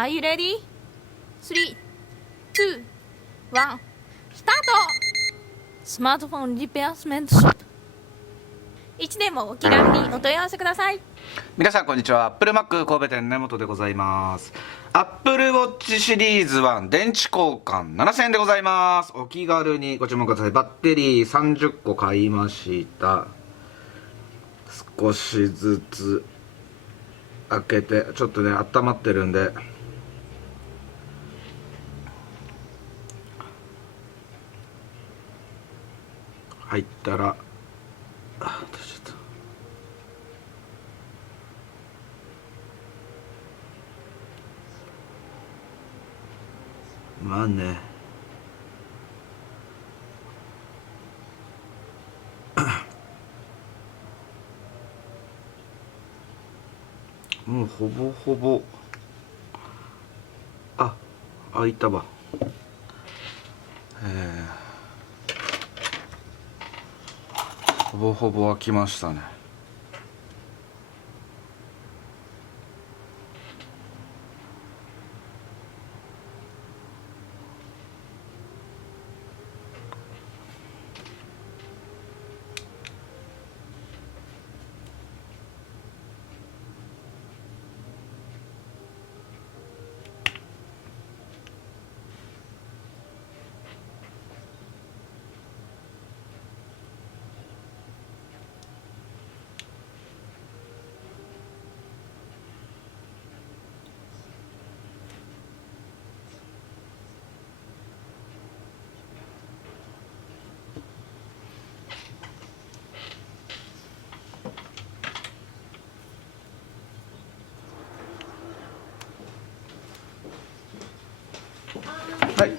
Are you ready? 3、2、1、スタート。スマートフォンリペアスメントショップ。いつでもお気軽にお問い合わせください。皆さんこんにちは。アップルマック神戸店根本でございます。アップルウォッチシリーズ1電池交換7000円でございます。お気軽にご注文ください。バッテリー30個買いました。少しずつ開けて、ちょっとね温まってるんで入ったらまあねもうほぼほぼ開いたわ。ほぼほぼ開きましたね。はい。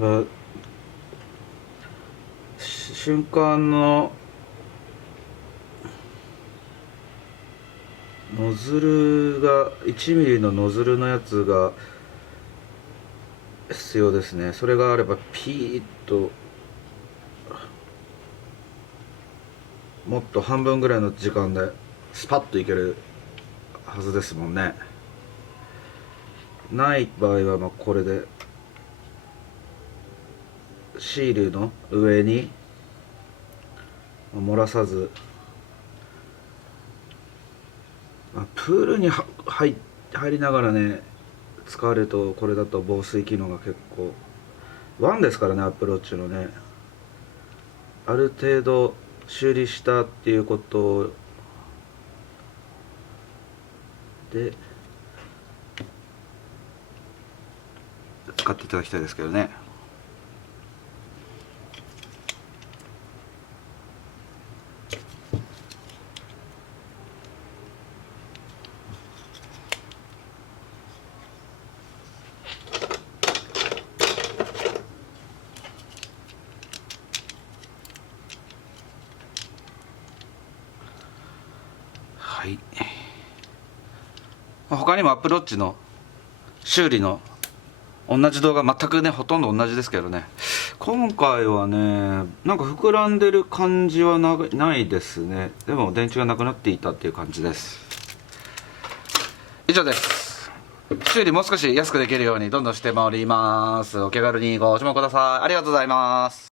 やっぱ瞬間のノズルが1ミリのノズルのやつが必要ですね。それがあればピーッともっと半分ぐらいの時間でスパッといけるはずですもんね。ない場合はこれでシールの上に漏らさず、プールに入りながらね使われると、これだと防水機能が結構1ですからね、アップルウォッチのね。ある程度修理したっていうことで使っていただきたいですけどね。はい。他にもアップルウォッチの修理の同じ動画、全くねほとんど同じですけどね、今回はねなんか膨らんでる感じはないですね。でも電池がなくなっていたっていう感じです。以上です。修理もう少し安くできるようにどんどんしてまいります。お気軽にご注文ください。ありがとうございます。